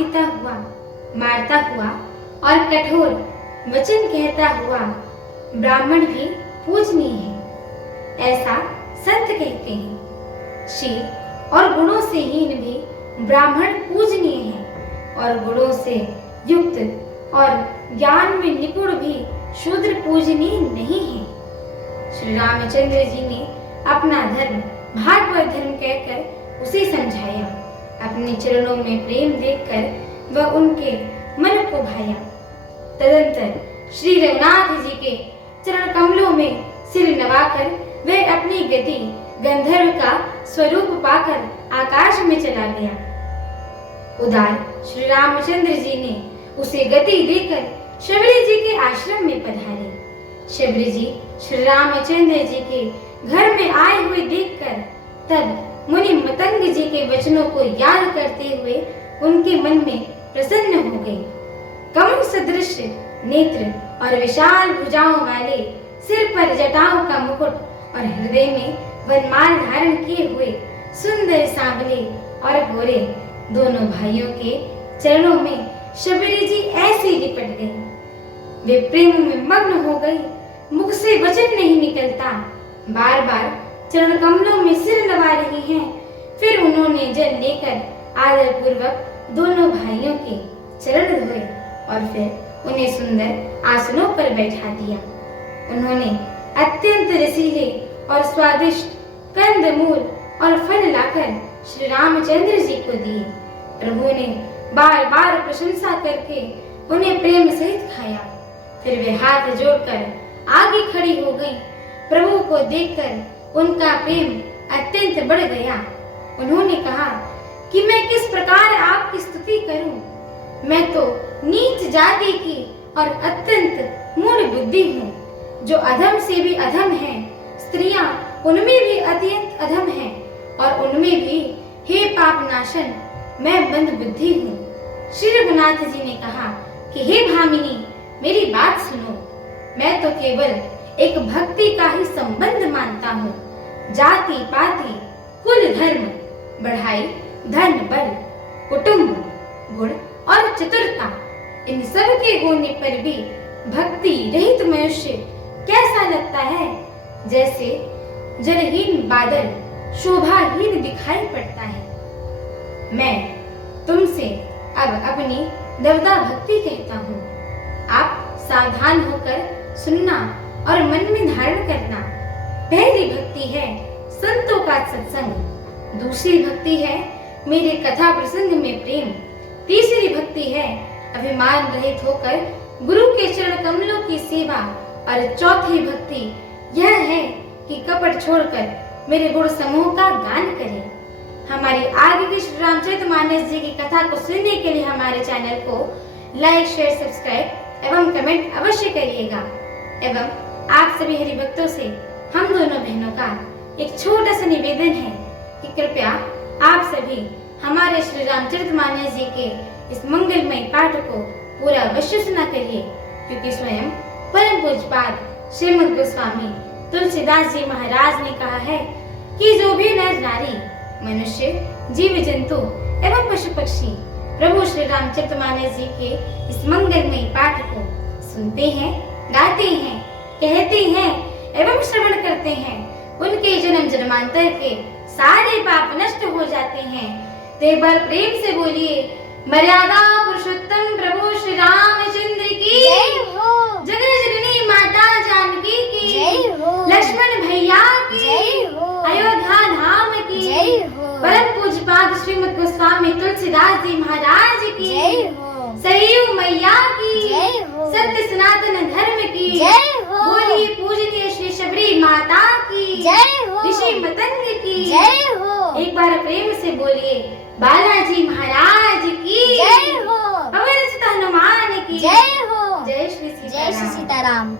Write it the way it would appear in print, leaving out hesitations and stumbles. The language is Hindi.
देता हुआ, मारता हुआ और कठोर वचन कहता हुआ ब्राह्मण भी पूजनीय है, ऐसा संत कहते हैं। शील और गुणों से हीन भी ब्राह्मण पूजनीय है और गुणों से युक्त और ज्ञान में निपुण भी शूद्र पूजनीय नहीं है। श्री रामचंद्र जी ने अपना धर्म भागवत धर्म कहकर उसे समझाया। अपने चरणों में प्रेम देखकर वह उनके मन को भाया। तदंतर श्री रघुनाथ जी के चरण कमलों में सिर नवाकर वह अपनी गति गंधर्व का स्वरूप पाकर आकाश में चला गया। उदार श्री रामचंद्र जी ने उसे गति देकर शबरी जी के आश्रम में पधारे। शबरी जी श्री रामचंद्र जी के घर में आए हुए देखकर तब मुनि मतंग जी के वचनों को याद करते हुए उनके मन में प्रसन्न हो गए। कमल सदृश नेत्र और विशाल भुजाओं वाले, सिर पर जटाओं का मुकुट और हृदय में वनमाल धारण किए हुए सुंदर सांवले और गोरे दोनों भाइयों के चरणों में शबरी जी ऐसे लिपट गई। वे प्रेम में मग्न हो गई। मुख से वचन नहीं निकलता। बार बार चरण कमलों में सिर नवा रही हैं। फिर उन्होंने जल लेकर आदर पूर्वक दोनों भाइयों के चरण धोए और फिर उन्हें सुंदर आसनों पर बैठा दिया। उन्होंने अत्यंत रसीले और स्वादिष्ट कंदमूल और फल लाकर श्री रामचंद्र जी को दिए। प्रभु ने बार बार प्रशंसा करके उन्हें प्रेम सहित खाया। फिर वे हाथ जोड़कर आगे खड़ी हो गई। प्रभु को देखकर उनका प्रेम अत्यंत बढ़ गया। उन्होंने कहा कि मैं किस प्रकार आपकी स्तुति करूं। मैं तो नीच जाति की और अत्यंत मूढ़ बुद्धि हूँ, जो अधम से भी अधम है। स्त्रियां उनमें भी अत्यंत अधम हैं और उनमें भी हे पाप नाशन मैं मंद बुद्धि हूँ। श्री रघुनाथ जी ने कहा कि हे भामिनी, मेरी बात सुनो। मैं तो केवल एक भक्ति का ही संबंध मानता हूँ। जाति पाति कुल धर्म बढ़ाई धन बल कुटुंब गुण और चतुरता, इन सब के होने पर भी भक्ति रहित मनुष्य कैसा लगता है, जैसे जलहीन बादल शोभाहीन दिखाई पड़ता है। मैं तुमसे अब अपनी देवता भक्ति कहता हूँ। आप सावधान होकर सुनना और मन में धारण करना। पहली भक्ति है संतों का सत्संग। दूसरी भक्ति है मेरे कथा प्रसंग में प्रेम। तीसरी भक्ति है अभिमान रहित होकर गुरु के चरण कमलों की सेवा। और चौथी भक्ति यह है कि कपट छोड़कर मेरे गुण समूह का गान करें। हमारी आगे की श्री रामचरितमानस जी की कथा को सुनने के लिए हमारे चैनल को लाइक शेयर सब्सक्राइब एवं कमेंट अवश्य करिएगा। एवं आप सभी हरि भक्तों से हम दोनों बहनों का एक छोटा सा निवेदन है कि कृपया आप सभी हमारे श्री रामचरितमानस जी के इस मंगलमय पाठ को पूरा अवश्य सुना करिए, क्योंकि स्वयं परम पूज्यपाद श्रीमद् गोस्वामी तुलसीदास जी महाराज ने कहा है कि जो भी नर नारी मनुष्य जीव जंतु एवं पशु पक्षी प्रभु श्री रामचरितमानस जी के इस मंगलमय पाठ को सुनते हैं, गाते हैं, कहते हैं एवं श्रवण करते हैं, उनके जन्म जन्मांतर के सारे पाप नष्ट हो जाते हैं। तो एक बार प्रेम से बोलिए, मर्यादा पुरुषोत्तम प्रभु श्री रामचंद्र की जय हो। जगत जननी माता जानकी की जय हो। लक्ष्मण भैया की जय हो। अयोध्या धाम की जय हो। परम पूज्यपाद श्रीमद् गोस्वामी तुलसीदास जी महाराज की जय हो। सरयू मैया की जय हो। सत्य सनातन धर्म की जय हो। बोलिए पूजनीय श्री शबरी माता की जय हो। ऋषि मतंग की जय हो। एक बार प्रेम से बोलिए, बालाजी महाराज की जय हो। पवन सुत हनुमान की जय हो। जय श्री सीताराम।